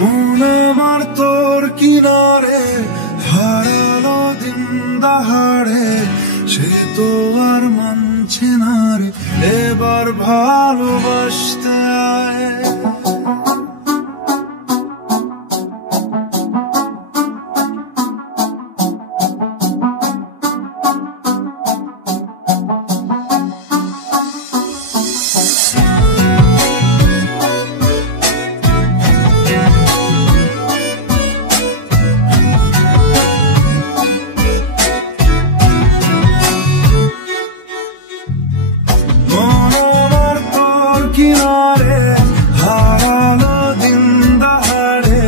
মন আমার তোর কিনারে হারালো দিন দাহাড়ে, সে তো আর মানছে না রে এবার ভালোবাসতে আয়। কিনারে হারালো দিন দাহাড়ে,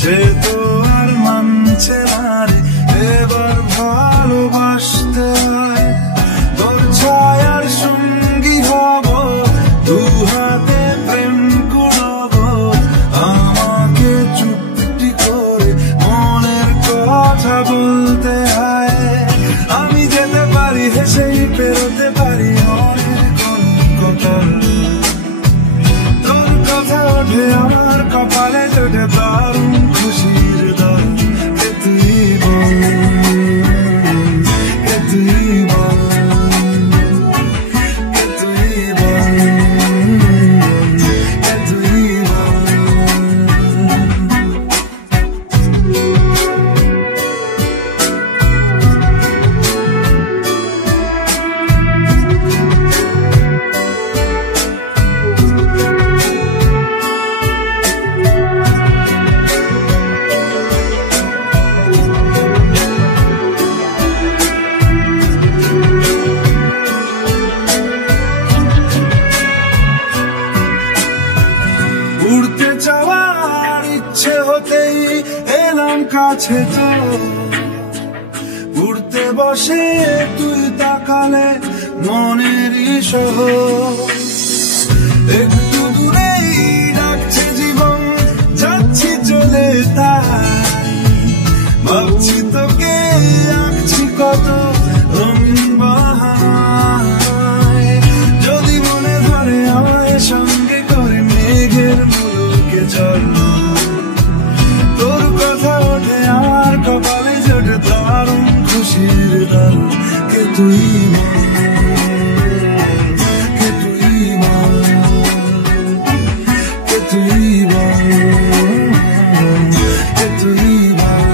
সে তো আর মানছে না রে এবার ভালোবাসতে হয়। তোর ছায়ার সঙ্গী হব, দু হাতে প্রেম কুড়াবো, আমাকে চুপটি করে মনের কথা বলতে হয়। আমি যেতে পারি হেসেই পেরোতে পারি অনেক কথা, আমার কপালে জোটে দারুণ খুশির দল। কে তুই বল, কে তুই বল, কে তুই বল, কে তুই বল। উড়তে যাওয়ার ইচ্ছে হতেই এলাম কাছে তো, উড়তে বসে তুই তাকালে মনেরই শহর। একটু দূরেই ডাকছে জীবন, যাচ্ছি চলে তাই ভাবছি তোকে আঁকছি কত রঙিন বাহানায়। যদি মনে ধরে আমায় সঙ্গে করে মেঘের মুলুকে চল, তোর কথা ওঠে আমার কপালে জোটে দারুণ খুশির দল। কে তুই বল, কে তুই বল, কে তুই বল, কে তুই বল।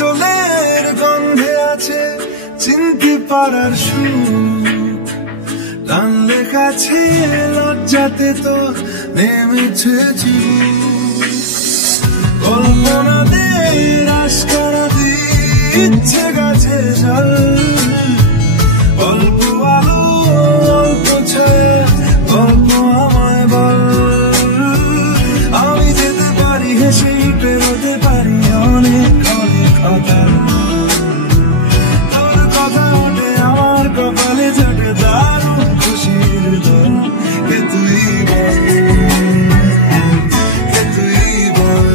চোলের গন্ধে আছে চিনতে পারার সুখ, টানলে কাছে লজ্জাতে তো নেমেছে কল্পনাতে রাস করা দিচ্ছে গাছে জল। অল্প আলো অল্প ছায়া অল্প আমায় বল, আমি যেতে পারি হেসেই পেরোতে পারি অনেক কথা। তোর কথা ওঠে আমার কপালে জোটে দারুণ খুশির দল। কে তুই বল, কে তুই বল,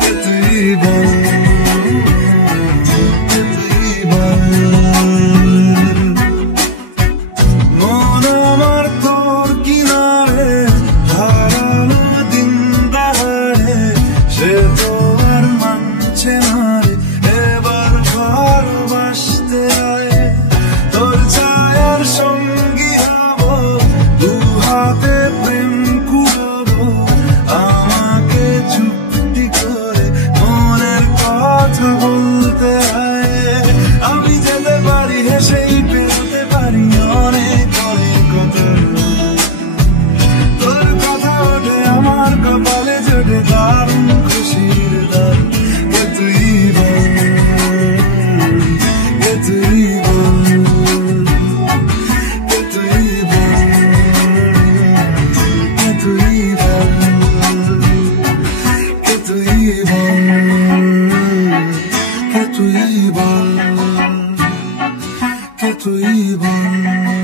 কে তুই বল, কে তুই বল। মন আমার তোর কিনারে হারালো দিন দাহাড়ে, সে তো আর মানছে না রে এবার ভালোবাসতে হয়। তোর ছায়ার সঙ্গী হব, দু হাতে প্রেম কুড়াবো, আমাকে চুপটি করে মনের কথা বলতে হয়। আমি যেতে পারি হেসেই পেরোতে পারি অনেক অনেক কথা, তোর কথা ওঠে আমার কপালে জোটে দারুণ খুশির দল। কে তুই বল, কে তুই বল, কে তুই বল, কে তুই বল। তুই বল